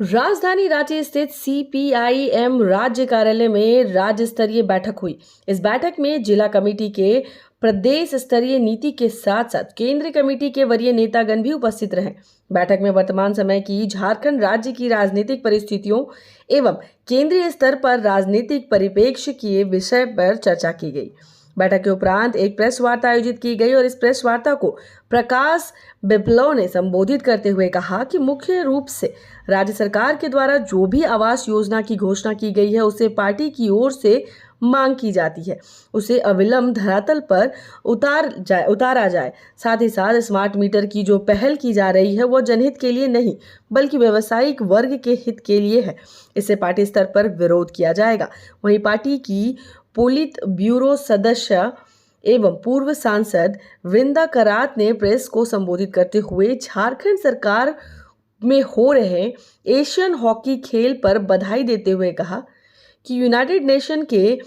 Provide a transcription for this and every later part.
राजधानी रांची स्थित सीपीआईएम राज्य कार्यालय में राज्य स्तरीय बैठक हुई। इस बैठक में जिला कमेटी के प्रदेश स्तरीय नीति के साथ साथ केंद्रीय कमेटी के वरीय नेतागण भी उपस्थित रहे। बैठक में वर्तमान समय की झारखंड राज्य की राजनीतिक परिस्थितियों एवं केंद्रीय स्तर पर राजनीतिक परिप्रेक्ष्य के विषय पर चर्चा की गई। बैठक के उपरांत एक प्रेस वार्ता आयोजित की गई और इस प्रेस वार्ता को प्रकाश बिप्लव ने संबोधित करते हुए कहा कि मुख्य रूप से राज्य सरकार के द्वारा जो भी आवास योजना की घोषणा की गई है उसे पार्टी की ओर से मांग की जाती है, उसे अविलंब धरातल पर उतारा जाए। साथ ही साथ स्मार्ट मीटर की जो पहल की जा रही है वो जनहित के लिए नहीं बल्कि व्यावसायिक वर्ग के हित के लिए है। इससे पार्टी स्तर पर विरोध किया जाएगा। वहीं पार्टी की पोलित ब्यूरो सदस्य एवं पूर्व सांसद वृंदा करात ने प्रेस को संबोधित करते हुए झारखंड सरकार में हो रहे एशियन हॉकी खेल पर बधाई देते हुए कहा कि यूनाइटेड नेशन के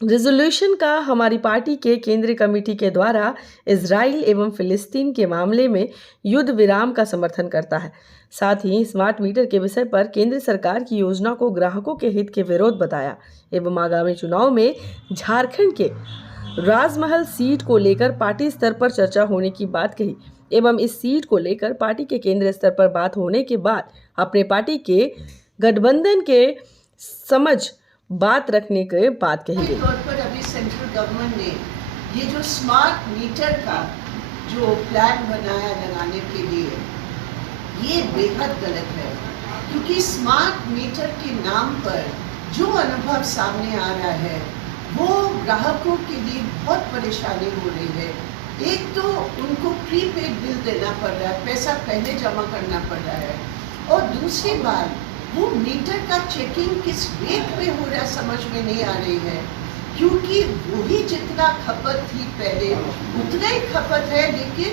रिजोल्यूशन का हमारी पार्टी के केंद्रीय कमेटी के द्वारा इजराइल एवं फिलिस्तीन के मामले में युद्ध विराम का समर्थन करता है। साथ ही स्मार्ट मीटर के विषय पर केंद्र सरकार की योजना को ग्राहकों के हित के विरोध बताया एवं आगामी चुनाव में झारखंड के राजमहल सीट को लेकर पार्टी स्तर पर चर्चा होने की बात कही एवं इस सीट को लेकर पार्टी के केंद्रीय स्तर पर बात होने के बाद अपने पार्टी के गठबंधन के समझ बात रखने के बात कही गई। तौर पर अभी सेंट्रल गवर्नमेंट ने ये जो स्मार्ट मीटर का जो प्लान बनाया लगाने के लिए, ये बेहद गलत है, क्योंकि स्मार्ट मीटर के नाम पर जो अनुभव सामने आ रहा है वो ग्राहकों के लिए बहुत परेशानी हो रही है। एक तो उनको प्रीपेड बिल देना पड़ रहा है, पैसा पहले जमा करना पड़ रहा है, और दूसरी बात वो मीटर का चेकिंग किस रेट में हो रहा समझ में नहीं आ रही है, क्योंकि वही जितना खपत थी पहले उतना ही खपत है, लेकिन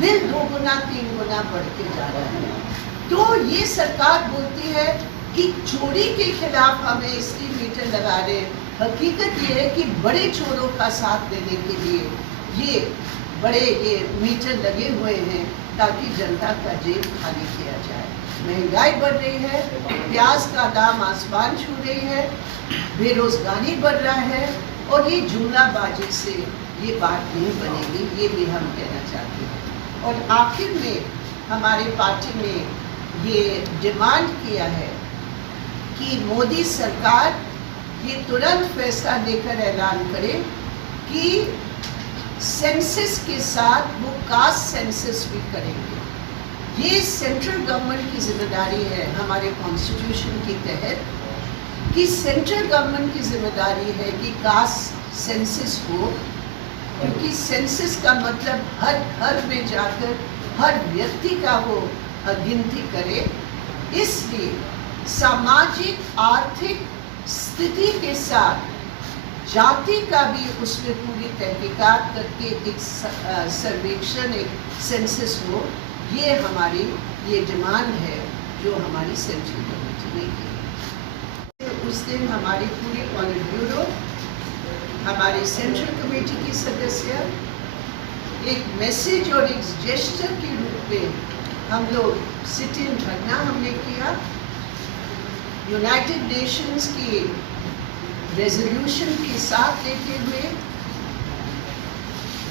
बिल 2 गुना 3 गुना बढ़ के जा रहा है। तो ये सरकार बोलती है कि चोरी के खिलाफ हमें इसलिए मीटर लगा रहे हैं। हकीकत ये है कि बड़े चोरों का साथ देने के लिए ये बड़े मीटर लगे हुए हैं ताकि जनता का जेब खाली किया जाए। महंगाई बढ़ रही है, प्याज का दाम आसमान छू रही है, बेरोजगारी बढ़ रहा है, और ये जुमलाबाजी से ये बात नहीं बनेगी, ये भी हम कहना चाहते हैं। और आखिर में हमारी पार्टी ने ये डिमांड किया है कि मोदी सरकार ये तुरंत फैसला लेकर ऐलान करे कि सेंसस के साथ वो कास्ट सेंसस भी करेंगे। ये सेंट्रल गवर्नमेंट की जिम्मेदारी है हमारे कॉन्स्टिट्यूशन के तहत कि सेंट्रल गवर्नमेंट की जिम्मेदारी है कि कास्ट सेंसस हो, क्योंकि सेंसस का मतलब हर घर में जाकर हर व्यक्ति का वो गिनती करे। इसलिए सामाजिक आर्थिक स्थिति के साथ जाति का भी उसमें पूरी तहकीकात करके एक सर्वेक्षण, एक सेंसस हो। ये हमारी ये डिमांड है जो हमारी सेंट्रल कमेटी ने की। उस दिन हमारी पूरी पॉलिट ब्यूरो, हमारी सेंट्रल कमेटी की सदस्य एक मैसेज और एक जेस्चर के रूप में हम लोग सिट इन धरना हमने किया। यूनाइटेड नेशंस की रेजोल्यूशन के साथ लेते हुए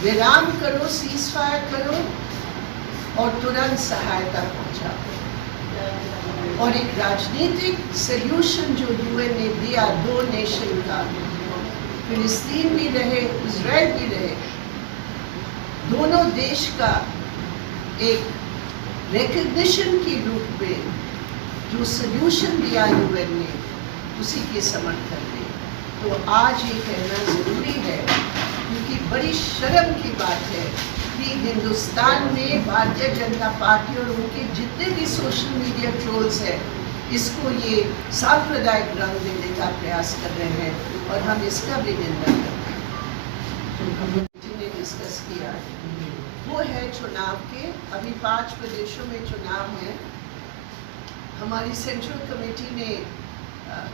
विराम करो, सीज फायर करो और तुरंत सहायता पहुंचाओ, और एक राजनीतिक सॉल्यूशन जो यूएन ने दिया 2 नेशन का, फिलिस्तीन भी रहे इजराइल भी रहे, दोनों देश का एक रिकग्निशन के रूप में जो सॉल्यूशन दिया यूएन ने, उसी के समर्थन में। तो आज ये कहना जरूरी है, क्योंकि बड़ी शर्म की बात है कि हिंदुस्तान में भारतीय जनता पार्टी और उनके जितने भी सोशल मीडिया ट्रोल्स हैं, इसको ये सांप्रदायिक रंग देने का प्रयास कर रहे हैं, और हम इसका भी निंदा करते हैं। जिन्हें डिस्कस किया वो है चुनाव के, अभी 5 प्रदेशों में चुनाव है। हमारी सेंट्रल कमेटी ने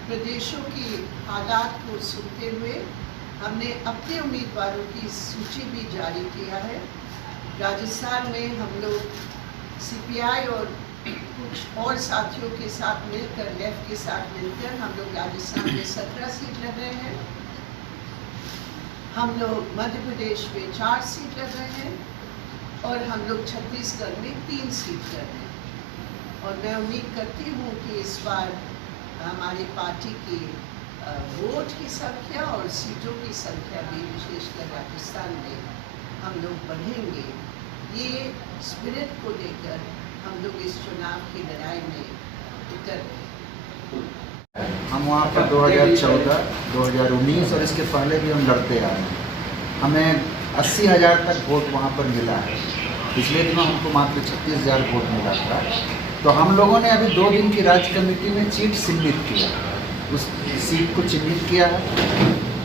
प्रदेशों की हालात को सुनते हुए हमने अपने उम्मीदवारों की सूची भी जारी किया है। राजस्थान में हम लोग सीपीआई और कुछ और साथियों के साथ मिलकर, लेफ्ट के साथ मिलकर हम लोग राजस्थान में 17 सीट लड़ रहे हैं, हम लोग मध्य प्रदेश में 4 सीट लड़ रहे हैं और हम लोग छत्तीसगढ़ में 3 सीट लड़ रहे हैं। और मैं उम्मीद करती हूँ कि इस बार हमारी पार्टी की वोट की संख्या और सीटों की संख्या भी विशेषकर राजस्थान में हम लोग बढ़ेंगे। ये स्पिरिट को लेकर हम लोग इस चुनाव की लड़ाई में उतर गए। हम वहाँ पर 2014, 2019 और इसके पहले भी हम लड़ते आए हैं। हमें 80,000 तक वोट वहाँ पर मिला है। पिछले दिनों हमको मात्र 36,000 वोट मिला था। तो हम लोगों ने अभी 2 दिन की राज्य कमेटी में सीट चिन्हित किया, उस सीट को चिन्हित किया है।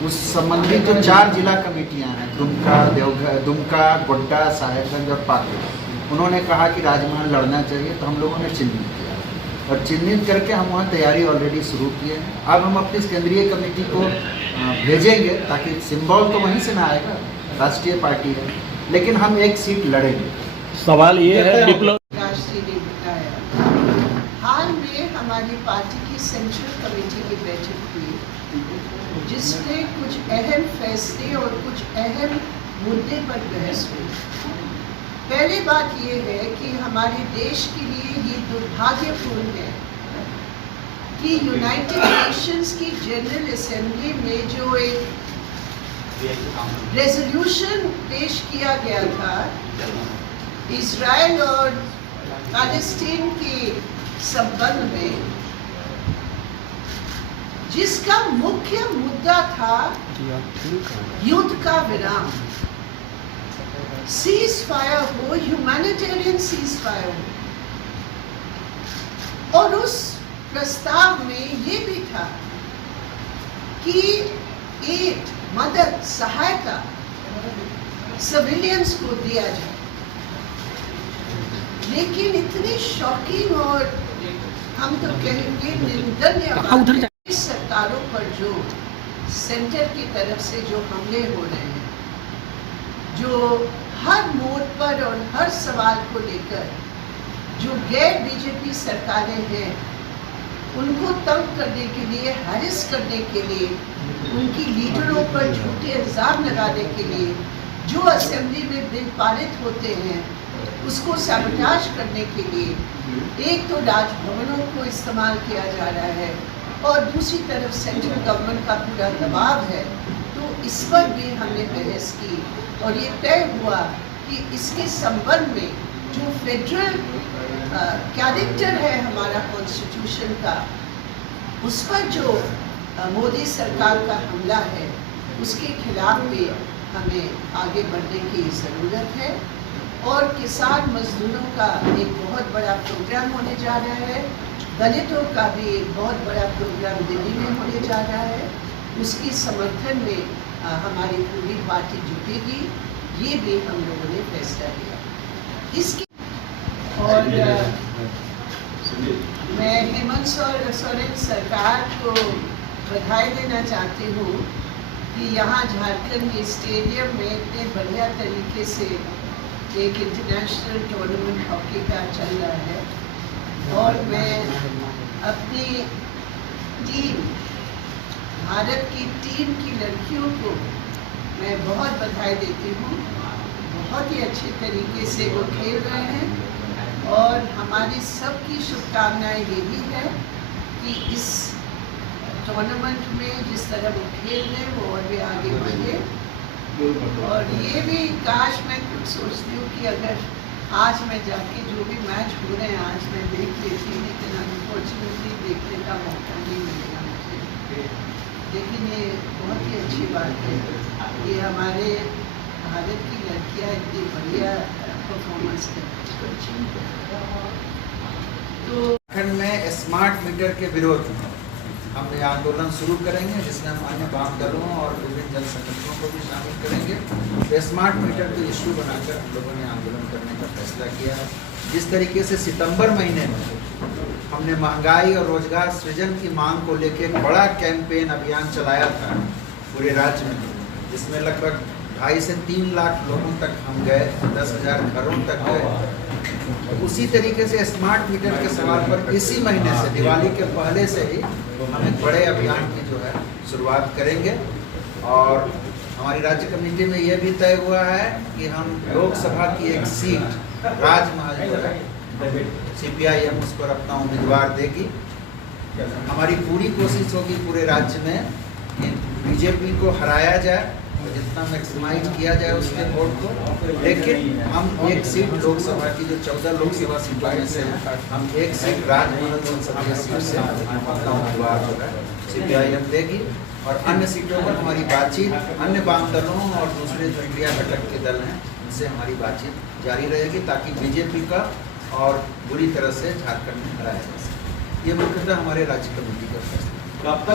उस संबंधित जो 4 जिला कमेटियाँ हैं, दुमका, देवघर, दुमका, गोड्डा, साहेबगंज और पाकुड़, उन्होंने कहा कि राजमहल लड़ना चाहिए, तो हम लोगों ने चिन्हित किया और चिन्हित करके हम वहाँ तैयारी ऑलरेडी शुरू किए हैं। अब हम अपनी केंद्रीय कमेटी को भेजेंगे, ताकि सिंबल तो वहीं से ना आएगा, राष्ट्रीय पार्टी है, लेकिन हम एक सीट लड़ेंगे। सवाल ये है राष्ट्रीय ने बताया, हाल में हमारी पार्टी की सेंट्रल कमेटी की बैठक हुई, जिसमें कुछ अहम फैसले और कुछ अहम मुद्दे पर बहस हुई। पहली बात ये है कि हमारे देश के लिए ये दुर्भाग्यपूर्ण है कि यूनाइटेड नेशंस की जनरल असेंबली में जो एक रेजोल्यूशन पेश किया गया था इजराइल और पैलेस्टीन के संबंध में, जिसका मुख्य मुद्दा था युद्ध का विराम, सीज फायर हो, ह्यूमैनिटेरियन सीज फायर हो, और उस प्रस्ताव में ये भी था कि एड, मदद, सहायता सिविलियंस को दिया जाए। लेकिन इतनी शॉकिंग और हम तो कहेंगे निंदनीय बात है, इस सरकारों पर जो सेंटर की तरफ से जो हमले हो रहे हैं, जो हर मोड़ पर और हर सवाल को लेकर जो गैर बीजेपी सरकारें हैं, उनको तंग करने के लिए, हैरेस करने के लिए, उनकी लीडरों पर झूठे इल्जाम लगाने के लिए जो असेंबली में बिल पारित होते हैं, उसको सैबोटाज करने के लिए एक तो राजभवनों को इस्तेमाल किया जा रहा है और दूसरी तरफ सेंट्रल गवर्नमेंट का पूरा दबाव है। तो इस पर भी हमने बहस की और ये तय हुआ कि इसके संबंध में जो फेडरल कैरेक्टर है हमारा कॉन्स्टिट्यूशन का, उस पर जो मोदी सरकार का हमला है, उसके खिलाफ भी हमें आगे बढ़ने की ज़रूरत है। और किसान मजदूरों का एक बहुत बड़ा प्रोग्राम होने जा रहा है, दलितों का भी एक बहुत बड़ा प्रोग्राम दिल्ली में होने जा रहा है, उसकी समर्थन में हमारी पूरी पार्टी जुटेगी, ये भी हम लोगों ने फैसला लिया। इसके और मैं हेमंत सोरेन सरकार को बधाई देना चाहती हूँ कि यहाँ झारखंड के स्टेडियम में इतने बढ़िया तरीके से एक इंटरनेशनल टूर्नामेंट हॉकी का चल रहा है। और मैं अपनी टीम, भारत की टीम की लड़कियों को मैं बहुत बधाई देती हूँ। बहुत ही अच्छे तरीके से वो खेल रहे हैं और हमारी सबकी शुभकामनाएं ये भी है कि इस टूर्नामेंट में जिस तरह वो खेल रहे हैं वो और भी आगे बढ़े। और ये भी काश मैं कुछ सोचती हूँ कि अगर आज मैं जाके जो भी मैच हो रहे हैं आज मैं देख लेती, लेकिन अनफॉर्चुनेटली देखने का मौका नहीं मिलेगा मुझे। लेकिन ये बहुत ही अच्छी बात है कि हमारे भारत की लड़कियाँ इतनी बढ़िया परफॉर्मेंस करती हैं। तो झारखंड में स्मार्ट मीटर के विरोध में हम ये आंदोलन शुरू करेंगे, जिसमें हम अन्य वाम दलों और विभिन्न जन संगठनों को भी शामिल करेंगे। तो स्मार्ट मीटर को इश्यू बनाकर हम लोगों ने आंदोलन करने का फैसला किया है। जिस तरीके से सितंबर महीने में हमने महंगाई और रोजगार सृजन की मांग को लेकर एक बड़ा कैंपेन अभियान चलाया था पूरे राज्य में, जिसमें लगभग 2.5 से 3 लाख लोगों तक हम गए, 10,000 घरों तक गए। उसी तरीके से स्मार्ट मीटर के सवाल पर इसी महीने से, दिवाली के पहले से ही हम एक बड़े अभियान की जो है शुरुआत करेंगे। और हमारी राज्य कमेटी में यह भी तय हुआ है कि हम लोकसभा की एक सीट राजमहल जो है CPIM उस पर अपना उम्मीदवार देगी। हमारी पूरी कोशिश होगी पूरे राज्य में कि बीजेपी को हराया जाए, तो जितना मैक्सिमाइज किया जाए उसके वोट को। लेकिन हम एक सीट लोकसभा की, जो 14 लोकसभा सीटों में से हैं, हम एक सीट राजमहल संसदीय सीट से अपना उम्मीदवार जो है CPIM देगी। और अन्य सीटों पर हमारी बातचीत अन्य वाम दलों और दूसरे जो इंडिया घटक के दल हैं उनसे हमारी बातचीत जारी रहेगी, ताकि बीजेपी का और बुरी तरह से झारखंड में हराया जा सके। ये मुख्यतः हमारे राज्य कमेटी का फैसला।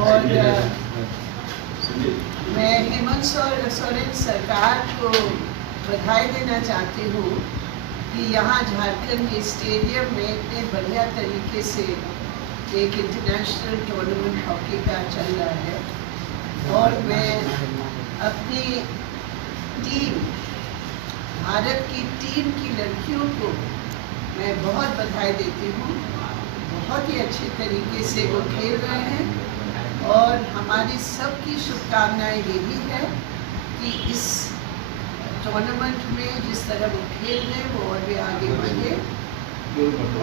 और मैं हेमंत सोरेन सरकार को बधाई देना चाहती हूँ कि यहाँ झारखंड के स्टेडियम में इतने बढ़िया तरीके से एक इंटरनेशनल टूर्नामेंट हॉकी का चल रहा है। और मैं अपनी टीम, भारत की टीम की लड़कियों को मैं बहुत बधाई देती हूँ। बहुत ही अच्छे तरीके से वो खेल रहे हैं और हमारी सबकी शुभकामनाएं यही है कि इस टूर्नामेंट में जिस तरह वो खेल रहे हैं वो और भी आगे बढ़े।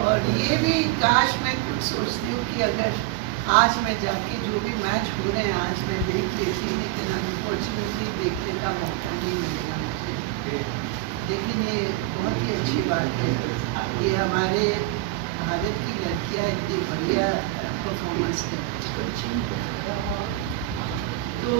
और ये भी काश मैं कुछ सोचती हूँ कि अगर आज मैं जाके जो भी मैच हो रहे हैं आज मैं देख लेती, लेकिन अनफॉर्चुनेटली देखने का मौका नहीं मिलेगा मुझे। लेकिन ये बहुत ही अच्छी बात है कि हमारे भारत की लड़कियाँ इतनी बढ़िया परफॉर्मेंस करती हैं। तो